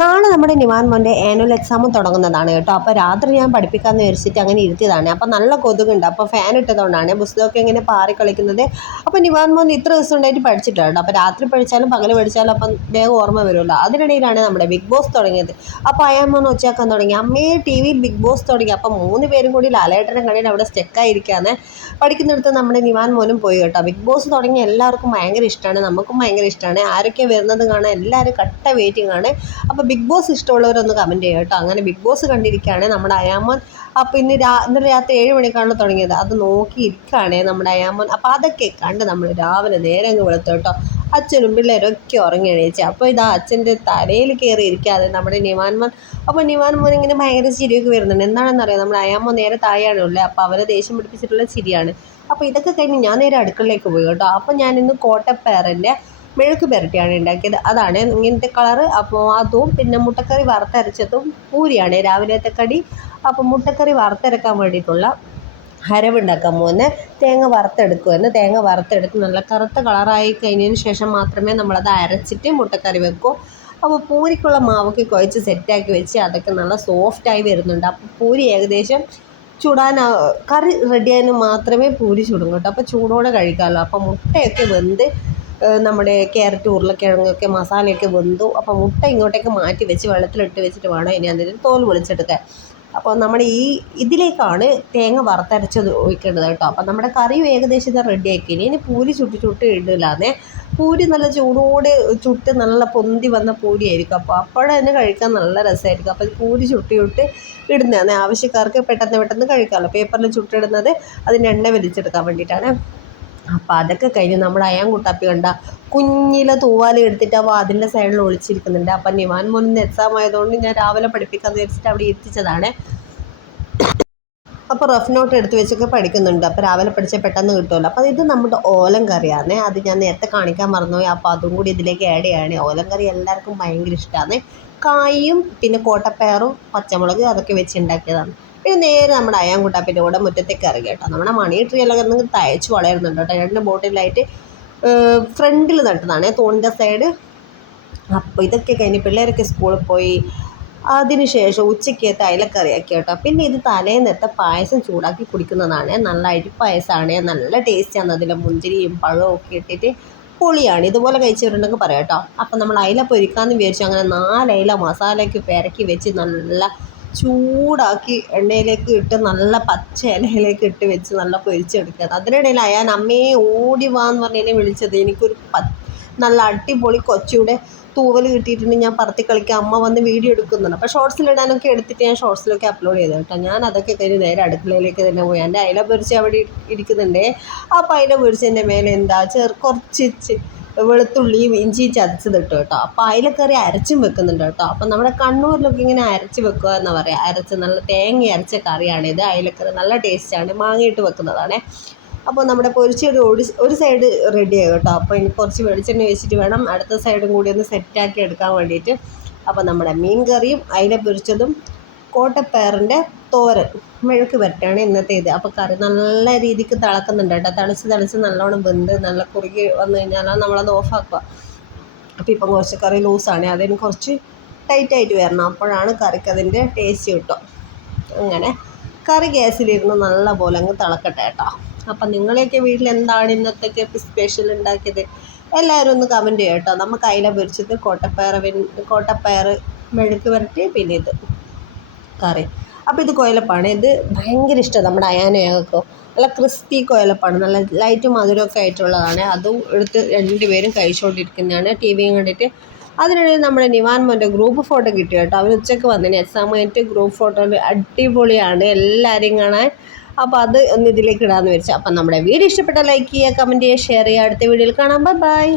നാളെ നമ്മുടെ നിവാൻ മോന്റെ ആനുവൽ എക്സാം തുടങ്ങുന്നതാണ് കേട്ടോ. അപ്പോൾ രാത്രി ഞാൻ പഠിപ്പിക്കാമെന്ന് വിചാരിച്ചിട്ട് അങ്ങനെ ഇരുത്തിയതാണ്. അപ്പോൾ നല്ല കൊതുകുണ്ട്. അപ്പോൾ ഫാൻ ഇട്ടതുകൊണ്ടാണ് പുസ്തകമൊക്കെ ഇങ്ങനെ പാറി കളിക്കുന്നത്. അപ്പോൾ നിവാൻ മോൻ ഇത്ര ദിവസം ഉണ്ടായിട്ട് പഠിച്ചിട്ടുണ്ട് അപ്പോൾ രാത്രി പഠിച്ചാലും പകൽ പഠിച്ചാലും അപ്പം വേഗം ഓർമ്മ വരുമല്ലോ. അതിനിടയിലാണ് നമ്മുടെ ബിഗ് ബോസ് തുടങ്ങിയത്. അപ്പോൾ അയാൻ മോൻ ഒച്ചയാക്കാൻ തുടങ്ങി. അമ്മയെ ടി വിയിൽ ബിഗ് ബോസ് തുടങ്ങി. അപ്പോൾ മൂന്ന് പേരും കൂടി ലാലേട്ടനെ കണ്ടിട്ട് അവിടെ സ്റ്റെക്കായിരിക്കാന്ന് പഠിക്കുന്നിടത്ത് നമ്മുടെ നിവാൻ മോനും പോയി കേട്ടോ. ബിഗ് ബോസ് തുടങ്ങി എല്ലാവർക്കും ഭയങ്കര ഇഷ്ടമാണ് നമുക്കും ഭയങ്കര ഇഷ്ടമാണ് ആരൊക്കെ വരുന്നത് കാണാൻ എല്ലാവരും കട്ട വെയിറ്റിംഗ് ആണ്. അപ്പോൾ ബിഗ് ബോസ് ഇഷ്ടമുള്ളവരൊന്ന് കമന്റ് ചെയ്യാം കേട്ടോ. അങ്ങനെ ബിഗ് ബോസ് കണ്ടിരിക്കുകയാണ് നമ്മുടെ അയാമോൻ. അപ്പോൾ ഇന്ന് രാ ഇന്നലെ രാത്രി ഏഴ് മണിക്കാണ് തുടങ്ങിയത്. അത് നോക്കിയിരിക്കുകയാണ് നമ്മുടെ അയാമോൻ. അപ്പോൾ അതൊക്കെ കണ്ട് നമ്മൾ രാവിലെ നേരെ കേട്ടോ. അച്ഛനും പിള്ളേരും ഒക്കെ ഉറങ്ങി എണീച്ചു. അപ്പോൾ ഇതാ അച്ഛന്റെ തലയിൽ കയറി ഇരിക്കാതെ നമ്മുടെ നിവാൻമോൻ അപ്പോൾ നിവാൻമോൻ ഇങ്ങനെ ഭയങ്കര ചിരിയൊക്കെ വരുന്നുണ്ട്. എന്താണെന്നറിയാം? നമ്മുടെ അയാമോ നേരെ താഴെയാണ് ഉള്ളത്. അപ്പോൾ അവരെ ദേഷ്യം പിടിപ്പിച്ചിട്ടുള്ള ചിരിയാണ്. അപ്പോൾ ഇതൊക്കെ കഴിഞ്ഞ് ഞാൻ നേരെ അടുക്കളയിലേക്ക് പോയി കേട്ടോ. അപ്പോൾ ഞാനിന്ന് കോട്ടപ്പേരന്റെ മെഴുക്ക് പുരട്ടിയാണ് ഉണ്ടാക്കിയത്. അതാണ് ഇങ്ങനത്തെ കളറ്. അപ്പോൾ അതും പിന്നെ മുട്ടക്കറി വറുത്തരച്ചതും പൂരിയാണ്. രാവിലത്തെ കടി. അപ്പോൾ മുട്ടക്കറി വറുത്തരക്കാൻ വേണ്ടിയിട്ടുള്ള അരവുണ്ടാക്കാൻ പോകുന്നത് തേങ്ങ വറുത്തെടുക്കുമെന്ന് തേങ്ങ വറുത്തെടുത്ത് നല്ല കറുത്ത കളറായി കഴിഞ്ഞതിന് ശേഷം മാത്രമേ നമ്മളത് അരച്ചിട്ട് മുട്ടക്കറി വെക്കൂ. അപ്പോൾ പൂരിക്കുള്ള മാവൊക്കെ കുഴച്ച് സെറ്റാക്കി വെച്ച് അതൊക്കെ നല്ല സോഫ്റ്റായി വരുന്നുണ്ട്. അപ്പോൾ പൂരി ഏകദേശം ചുടാൻ കറി റെഡിയായതിന് മാത്രമേ പൂരി ചുടും കേട്ടോ. അപ്പോൾ ചൂടോടെ കഴിക്കാമല്ലോ അപ്പോൾ മുട്ടയൊക്കെ വെന്ത് നമ്മുടെ ക്യാരറ്റ് ഉരുളക്കിഴങ്ങൊക്കെ മസാലയൊക്കെ വെന്തു. അപ്പോൾ മുട്ട ഇങ്ങോട്ടേക്ക് മാറ്റി വെച്ച് വെള്ളത്തിലിട്ട് വെച്ചിട്ട് വേണം ഇനി അതിന് തോൽ പൊളിച്ചെടുക്കാൻ. അപ്പോൾ നമ്മൾ ഈ ഇതിലേക്കാണ് തേങ്ങ വറുത്തരച്ചത് ഒഴിക്കേണ്ടത് കേട്ടോ. അപ്പോൾ നമ്മുടെ കറിയും ഏകദേശം ഇത് റെഡി ആക്കി ഇനി പൂരി ചുട്ടി ചുട്ട് ഇടില്ലാന്നേ പൂരി നല്ല ചൂടോടെ ചുട്ട് നല്ല പൊന്തി വന്ന പൂരി ആയിരിക്കും അപ്പോൾ അപ്പോഴെ തന്നെ കഴിക്കാൻ നല്ല രസമായിരിക്കും അപ്പോൾ പൂരി ചുട്ടി ചുട്ട് ഇടുന്നതാണ്. ആവശ്യക്കാർക്ക് പെട്ടെന്ന് പെട്ടെന്ന് കഴിക്കാമല്ലോ. പേപ്പറിൽ ചുട്ടിടുന്നത് അതിന്റെ എണ്ണ വലിച്ചെടുക്കാൻ വേണ്ടിയിട്ടാണ്. അപ്പോൾ അതൊക്കെ കഴിഞ്ഞ് നമ്മൾ അയാൻ കുട്ടാപ്പി കണ്ട കുഞ്ഞിലെ തൂവാല എടുത്തിട്ട് ആ വാതിലിന്റെ സൈഡിൽ ഒളിച്ചിരിക്കുന്നുണ്ട്. അപ്പം നിവാൻ മോനിന്ന് എക്സാം ആയതുകൊണ്ട് ഞാൻ രാവിലെ പഠിപ്പിക്കാമെന്ന് വിചാരിച്ചിട്ട് അവിടെ എത്തിച്ചതാണ്. അപ്പോൾ റഫ് നോട്ട് എടുത്ത് വെച്ചൊക്കെ പഠിക്കുന്നുണ്ട്. അപ്പോൾ രാവിലെ പഠിച്ചാൽ പെട്ടെന്ന് കിട്ടുമല്ലോ. അപ്പോൾ ഇത് നമ്മുടെ ഓലം കറിയാണ് അത് ഞാൻ നേരത്തെ കാണിക്കാൻ മറന്നുപോയി. അപ്പോൾ അതും കൂടി ഇതിലേക്ക് ആഡ് ചെയ്യുകയാണ് ഓലം കറി എല്ലാവർക്കും ഭയങ്കര ഇഷ്ടമാണ് കായും പിന്നെ കോട്ടപ്പയറും പച്ചമുളക് അതൊക്കെ വെച്ച് ഉണ്ടാക്കിയതാണ്. പിന്നെ നേരെ നമ്മുടെ അയാൻകുട്ടാപ്പിന്റെ കൂടെ മുറ്റത്തേക്ക് ഇറങ്ങി കേട്ടോ. നമ്മുടെ മണി ട്രീ എല്ലാം നിങ്ങൾ തയച്ച് വളരുന്നുണ്ട് കേട്ടോ. രണ്ട് ബോട്ടിലായിട്ട് ഫ്രണ്ടിൽ നട്ടതാണ് തോണിന്റെ സൈഡ്. അപ്പോൾ ഇതൊക്കെ കഴിഞ്ഞ് പിള്ളേരൊക്കെ സ്കൂളിൽ പോയി. അതിനുശേഷം ഉച്ചയ്ക്കത്തെ അയലക്കറിയാക്കി കേട്ടോ. പിന്നെ ഇത് തലേന്നത്തെ പായസം ചൂടാക്കി കുടിക്കുന്നതാണ്. നല്ല അരിപ്പായസമാണ് നല്ല ടേസ്റ്റാണ് അതിൽ മുന്തിരിയും പഴവും ഒക്കെ ഇട്ടിട്ട് പൊളിയാണ്. ഇതുപോലെ കഴിച്ചവരുണ്ടെങ്കിൽ പറയാം കേട്ടോ. അപ്പം നമ്മൾ അയില പൊരിക്കാമെന്ന് വിചാരിച്ചു. അങ്ങനെ നാല് അയില മസാലയ്ക്ക് പെരക്കി വെച്ച് നല്ല ചൂടാക്കി എണ്ണയിലേക്ക് ഇട്ട് നല്ല പച്ച ഇലയിലേക്ക് ഇട്ട് വെച്ച് നല്ല പൊരിച്ചെടുക്കുക അതിനിടയിൽ അയാൻ അമ്മയെ ഓടി വാ എന്ന് എന്നെ വിളിച്ചത്. എനിക്കൊരു പ നല്ല അടിപൊളി കൊച്ചിയുടെ തൂവൽ കിട്ടിയിട്ടുണ്ട്. ഞാൻ പറത്തി കളിക്കാൻ അമ്മ വന്ന് വീഡിയോ എടുക്കുന്നുണ്ട്. അപ്പോൾ ഷോർട്സിലിടാനൊക്കെ എടുത്തിട്ട് ഞാൻ ഷോർട്സിലൊക്കെ അപ്ലോഡ് ചെയ്തു കേട്ടോ. ഞാൻ അതൊക്കെ കഴിഞ്ഞ് നേരെ അടുക്കളയിലേക്ക് തന്നെ പോയി. എന്റെ അയില പൊരിച്ച് അവിടെ ഇരിക്കുന്നുണ്ടേ. അപ്പോൾ അയില പൊരിച്ചതിന്റെ മേലെ എന്താ ചെറു കുറച്ച് വെളുത്തുള്ളിയും ഇഞ്ചിയും ചതച്ചതിട്ട് കേട്ടോ അപ്പോൾ അതിലക്കറി അരച്ചും വെക്കുന്നുണ്ട് കേട്ടോ അപ്പം നമ്മുടെ കണ്ണൂരിലൊക്കെ ഇങ്ങനെ അരച്ച് വെക്കുക എന്ന് പറയാം. അരച്ച് നല്ല തേങ്ങ അരച്ച കറിയാണിത് അതിലക്കറി നല്ല ടേസ്റ്റാണ് മാങ്ങയിട്ട് വെക്കുന്നതാണേ. അപ്പോൾ നമ്മുടെ പൊരിച്ചൊരു ഒരു ഒരു സൈഡ് ആയി കേട്ടോ അപ്പോൾ ഇനി കുറച്ച് വെളിച്ചെണ്ണ വെച്ചിട്ട് വേണം. അടുത്ത സൈഡും കൂടി ഒന്ന് സെറ്റാക്കി എടുക്കാൻ വേണ്ടിയിട്ട്. അപ്പോൾ നമ്മുടെ മീൻ കറിയും അതിനെ പൊരിച്ചതും കോട്ടപ്പയറിന്റെ തോരൻ മെഴുക്ക് വരട്ടാണ് ഇന്നത്തെ ഇത്. അപ്പോൾ കറി നല്ല രീതിക്ക് തിളക്കുന്നുണ്ട് കേട്ടോ. തിളച്ച് തിളച്ച് നല്ലോണം വെന്ത് നല്ല കുറുകി വന്നു കഴിഞ്ഞാൽ നമ്മളത് ഓഫാക്കുക. അപ്പോൾ ഇപ്പം കുറച്ച് കറി ലൂസാണ്. അതിന് കുറച്ച് ടൈറ്റായിട്ട് വരണം. അപ്പോഴാണ് കറിക്ക് അതിന്റെ ടേസ്റ്റ് കിട്ടും അങ്ങനെ കറി ഗ്യാസിലിരുന്ന് നല്ല പോലെ അങ്ങ് തിളക്കട്ടെ കേട്ടോ. അപ്പം നിങ്ങളെയൊക്കെ വീട്ടിൽ എന്താണ് ഇന്നത്തേക്ക് സ്പെഷ്യൽ ഉണ്ടാക്കിയത്? എല്ലാവരും ഒന്ന് കമന്റ് ചെയ്യാം കേട്ടോ. നമുക്ക് അയില പൊരിച്ചത് കോട്ടപ്പയർ കോട്ടപ്പയർ മെഴുക്ക് പുരട്ടി പിന്നെ ഇത്. കറി. അപ്പോൾ ഇത് കോയലപ്പാണ്. ഇത് ഭയങ്കര ഇഷ്ടമാണ് നമ്മുടെ അയാനയകൾക്കോ നല്ല ക്രിസ്പി കോയലപ്പാണ്. നല്ല ലൈറ്റ് മധുരമൊക്കെ ആയിട്ടുള്ളതാണ്. അതും എടുത്ത് രണ്ടുപേരും കഴിച്ചുകൊണ്ടിരിക്കുന്നതാണ് ടി വിയും കണ്ടിട്ട്. അതിനിടയിൽ നമ്മുടെ നിവാൻ മോന്റെ ഗ്രൂപ്പ് ഫോട്ടോ കിട്ടി കേട്ടോ? അവർ ഉച്ചയ്ക്ക് വന്നതിന് എക്സാം കഴിഞ്ഞിട്ട് ഗ്രൂപ്പ് ഫോട്ടോ അടിപൊളിയാണ്. എല്ലാവരെയും കാണാൻ. അപ്പോൾ അത് ഒന്ന് ഇതിലേക്ക് ഇടാമെന്ന് വിചാരിച്ചു. അപ്പം നമ്മുടെ വീഡിയോ ഇഷ്ടപ്പെട്ട ലൈക്ക് ചെയ്യുക കമന്റ് ചെയ്യുക ഷെയർ ചെയ്യുക. അടുത്ത വീഡിയോയിൽ കാണാം. Bye bye.